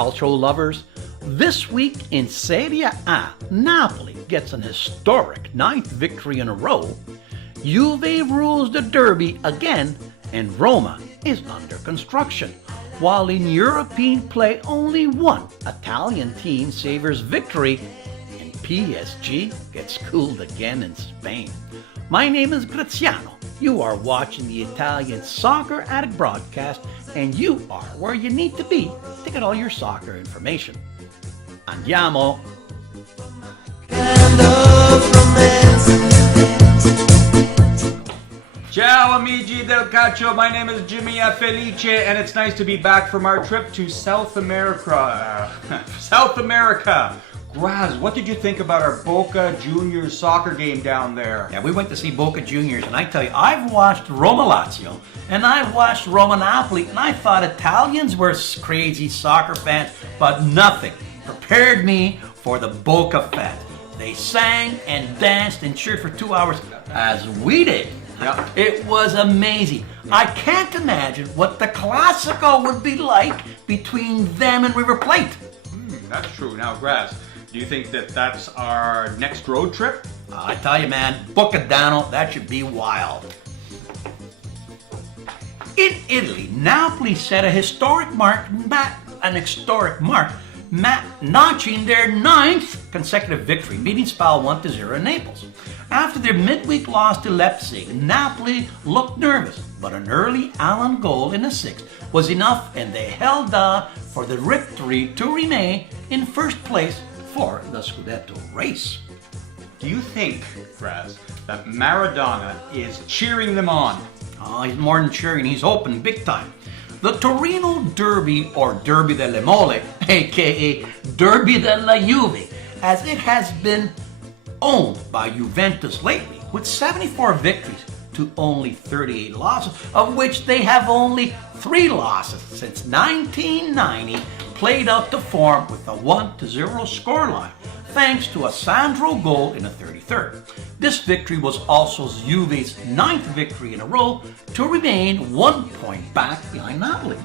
calcio lovers. This week in Serie A, Napoli gets an historic ninth victory in a row. Juve rules the derby again, and Roma is under construction. While in European play, only one Italian team savors victory, and PSG gets schooled again in Spain. My name is Graziano. You are watching the Italian Soccer Addict broadcast, and you are where you need to be to get all your soccer information. Andiamo! Ciao amici del calcio, my name is Jimmy Felice, and it's nice to be back from our trip to South America. Graz, what did you think about our Boca Juniors soccer game down there? Yeah, we went to see Boca Juniors, and I tell you, I've watched Roma Lazio, and I've watched Roma Napoli, and I thought Italians were crazy soccer fans, but nothing prepared me for the Boca fans. They sang and danced and cheered for 2 hours, as we did. Yeah. It was amazing. I can't imagine what the Classico would be like between them and River Plate. That's true. Now, Graz, do you think that that's our next road trip? I tell you, man, Boccadano, that should be wild. In Italy, Napoli set a historic mark, notching their ninth consecutive victory, beating Spal 1-0 in Naples. After their midweek loss to Leipzig, Napoli looked nervous, but an early Ialian goal in the sixth was enough, and they held on for the victory to remain in first place for the Scudetto race. Do you think, Graz, that Maradona is cheering them on? Oh, he's more than cheering, he's open big time. The Torino Derby, or Derby delle Mole, aka Derby della Juve, as it has been owned by Juventus lately, with 74 victories to only 38 losses, of which they have only 3 losses since 1990, played out to form with a 1-0 scoreline, thanks to a Sandro goal in the 33rd. This victory was also Juve's 9th victory in a row, to remain 1 point back behind Napoli.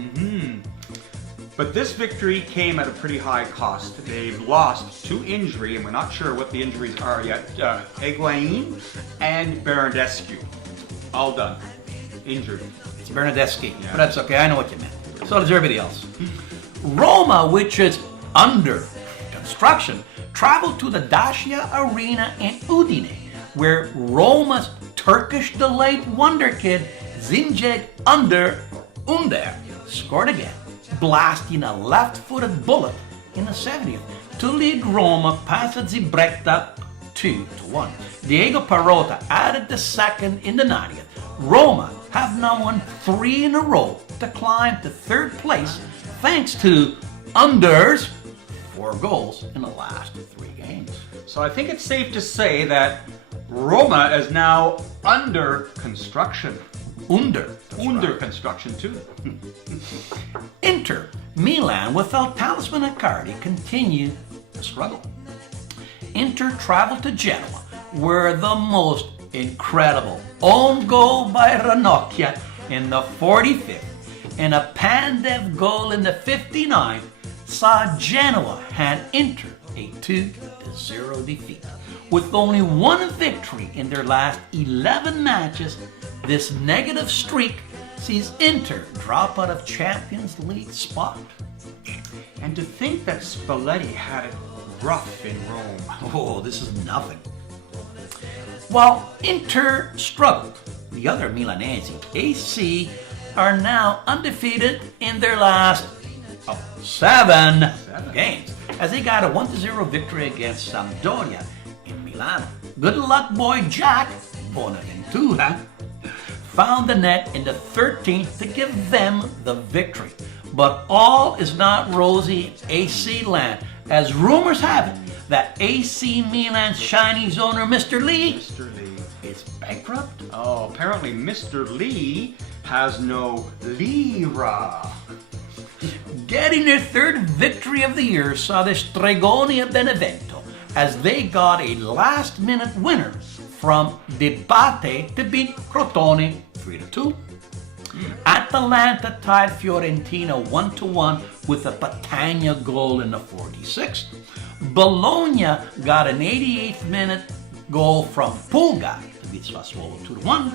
But this victory came at a pretty high cost. They've lost to injury, and we're not sure what the injuries are yet. Higuain and Bernardeschi. All done. Injured. It's Bernardeschi, but that's okay, I know what you meant. So does everybody else. Roma, which is under construction, traveled to the Dacia Arena in Udine, where Roma's Turkish delight wonder kid Zinjek Under scored again, blasting a left-footed bullet in the 70th to lead Roma past Zibretta 2-1. Diego Perrotta added the second in the 90th. Roma have now won 3 in a row to climb to third place, thanks to Under's 4 goals in the last 3 games. So I think it's safe to say that Roma is now under construction. Under Construction too. Inter Milan, without talisman Icardi, continue to struggle. Inter traveled to Genoa, where the most incredible own goal by Ranocchia in the 45th and a Pandev goal in the 59th saw Genoa hand Inter a 2-0 defeat. With only 1 victory in their last 11 matches, this negative streak sees Inter drop out of Champions League spot. And to think that Spalletti had it rough in Rome. Oh, this is nothing. While Inter struggled, the other Milanese, AC, are now undefeated in their last 7 games, as they got a 1-0 victory against Sampdoria in Milano. Good luck boy Jack Bonaventura found the net in the 13th to give them the victory. But all is not rosy AC land, as rumors have it that AC Milan's Chinese owner, Mr. Lee, is bankrupt. Oh, apparently Mr. Lee has no lira. Getting their 3rd victory of the year saw the Stregoni of Benevento, as they got a last-minute winner from Debate to beat Crotone 3-2. Atalanta tied Fiorentina 1-1 with a Patania goal in the 46th. Bologna got an 88th minute goal from Pulga to beat Sassuolo 2-1.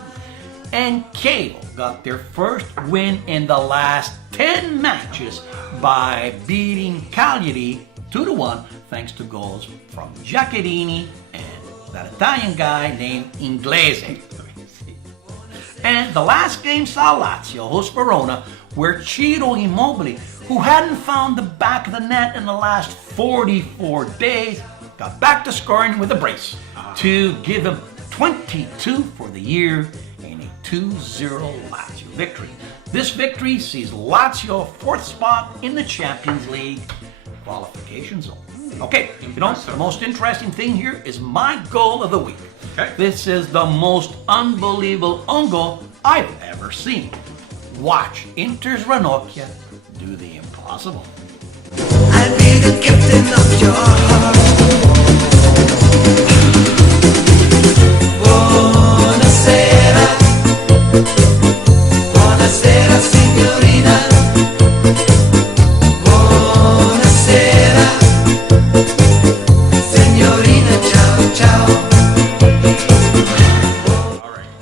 And Chievo got their first win in the last 10 matches by beating Cagliari 2-1 thanks to goals from Giaccherini and that Italian guy named Inglese. And the last game saw Lazio host Verona, where Ciro Immobile, who hadn't found the back of the net in the last 44 days, got back to scoring with a brace to give him 22 for the year in a 2-0 Lazio victory. This victory sees Lazio fourth spot in the Champions League qualification zone. Okay, the most interesting thing here is my goal of the week. Okay. This is the most unbelievable own goal I've ever seen. Watch Inter's Ranocchia do the impossible. I'll be the captain of your heart. Buonasera, buonasera signorina. Buonasera, signorina, ciao, ciao.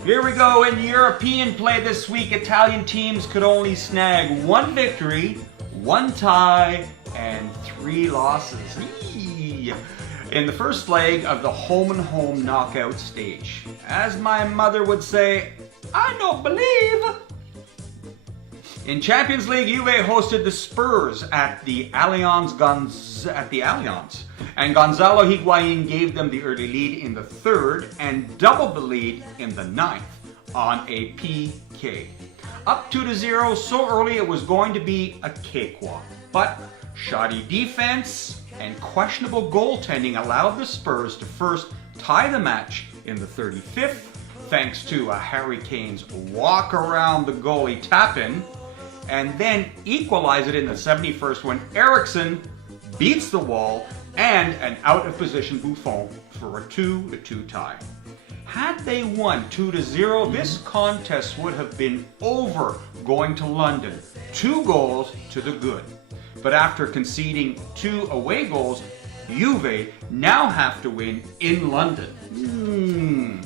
Here we go. In European play this week, Italian teams could only snag 1 victory, 1 tie, and 3 losses. Eee. In the first leg of the home-and-home knockout stage. As my mother would say, I don't believe. In Champions League, Juve hosted the Spurs at the Allianz, and Gonzalo Higuain gave them the early lead in the 3rd and doubled the lead in the 9th on a PK. Up 2-0 so early it was going to be a cakewalk, but shoddy defense and questionable goaltending allowed the Spurs to first tie the match in the 35th thanks to a Harry Kane's walk around the goalie tap-in, and then equalize it in the 71st when Eriksson beats the wall and an out-of-position Buffon for a 2-2 tie. Had they won 2-0, this contest would have been over going to London. 2 goals to the good. But after conceding 2 away goals, Juve now have to win in London.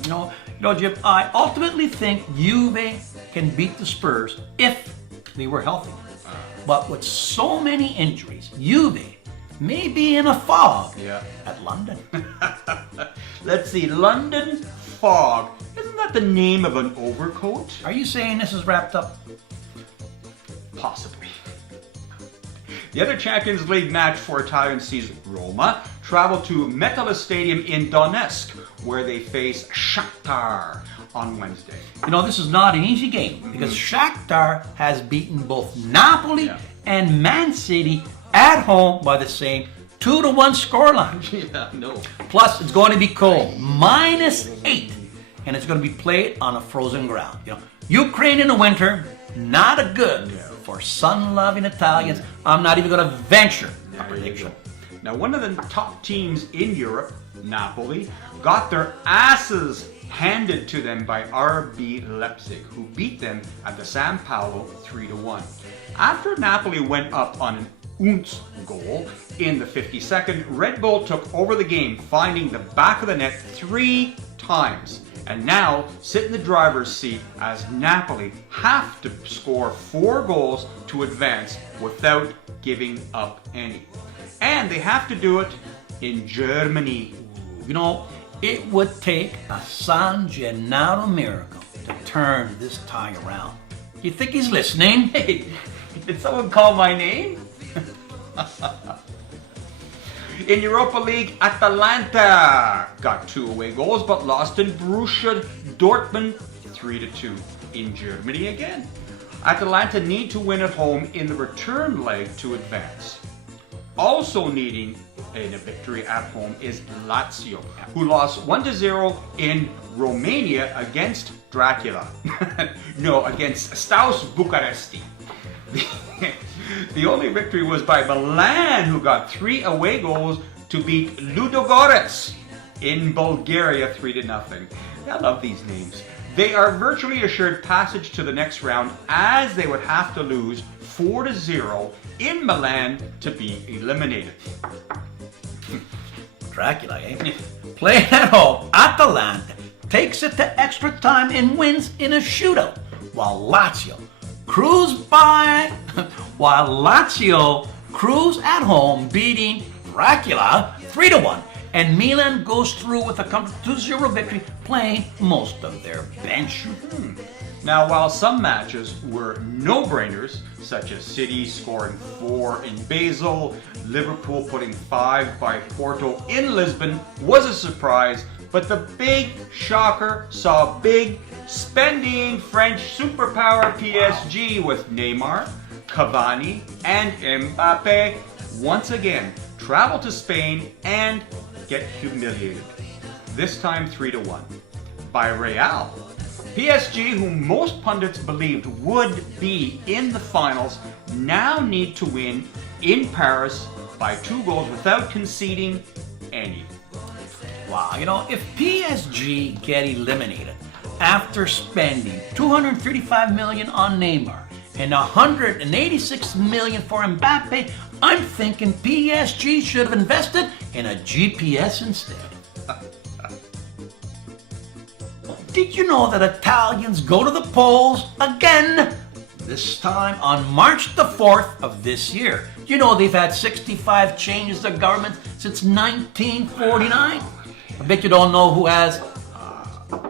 No, Jim, I ultimately think Juve can beat the Spurs if they were healthy. But with so many injuries, Juve may be in a fog at London. Let's see, London Fog. Isn't that the name of an overcoat? Are you saying this is wrapped up? Possibly. The other Champions League match for Italian sees Roma travel to Metalist Stadium in Donetsk, where they face Shakhtar on Wednesday. You know, this is not an easy game because Shakhtar has beaten both Napoli and Man City at home by the same 2-1 scoreline. Plus, it's going to be cold, -8, and it's going to be played on a frozen ground. You know, Ukraine in the winter, not a good for sun-loving Italians. I'm not even going to venture a prediction. Now, one of the top teams in Europe, Napoli, got their asses handed to them by RB Leipzig, who beat them at the San Paolo 3-1. After Napoli went up on an Unz goal in the 52nd, Red Bull took over the game, finding the back of the net 3 times, and now sit in the driver's seat as Napoli have to score 4 goals to advance without giving up any. And they have to do it in Germany. You know, it would take a San Gennaro miracle to turn this tie around. You think he's listening? Hey, did someone call my name? In Europa League, Atalanta got 2 away goals but lost in Borussia Dortmund 3-2. In Germany again, Atalanta need to win at home in the return leg to advance. Also needing a victory at home is Lazio, who lost 1-0 in Romania against Dracula. No, against Staus Bucharesti. The only victory was by Milan, who got 3 away goals to beat Ludogorets in Bulgaria 3-0. I love these names. They are virtually assured passage to the next round, as they would have to lose 4-0 in Milan to be eliminated. Dracula, eh? Playing at home, Atalanta takes it to extra time and wins in a shootout, while Lazio cruise at home, beating Dracula 3-1. And Milan goes through with a comfortable 2-0 victory, playing most of their bench. Now, while some matches were no-brainers, such as City scoring 4 in Basel, Liverpool putting 5 by Porto in Lisbon was a surprise, but the big shocker saw big spending French superpower PSG with Neymar, Cavani, and Mbappe once again travel to Spain and get humiliated. This time 3-1 by Real. PSG, whom most pundits believed would be in the finals, now need to win in Paris by 2 goals without conceding any. Wow, you know, if PSG get eliminated after spending $235 million on Neymar and $186 million for Mbappe, I'm thinking PSG should have invested in a GPS instead. Did you know that Italians go to the polls again? This time on March the 4th of this year. You know they've had 65 changes of government since 1949. I bet you don't know who has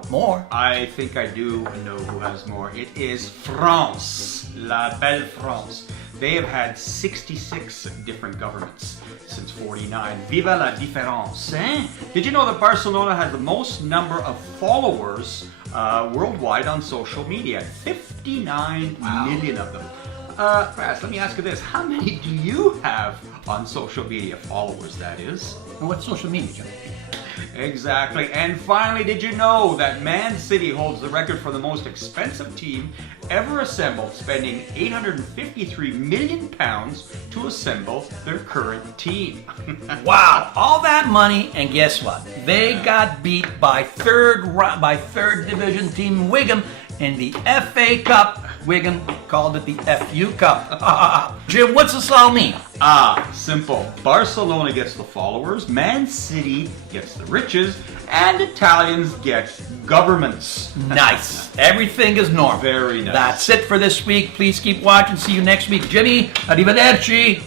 more. I think I do know who has more. It is France, la belle France. They have had 66 different governments since 49. Viva la différence, eh? Did you know that Barcelona has the most number of followers worldwide on social media? 59 million of them. Raz, let me ask you this. How many do you have on social media? Followers, that is. And what's social media, Jim? Exactly. And finally, did you know that Man City holds the record for the most expensive team ever assembled, spending £853 million to assemble their current team? Wow, all that money, and guess what? They got beat by third division team Wigan in the FA Cup. Wigan called it the FU Cup. Jim, what's this all mean? Simple. Barcelona gets the followers, Man City gets the riches, and Italians get governments. Nice. Everything is normal. Very nice. That's it for this week. Please keep watching. See you next week. Jimmy, arrivederci.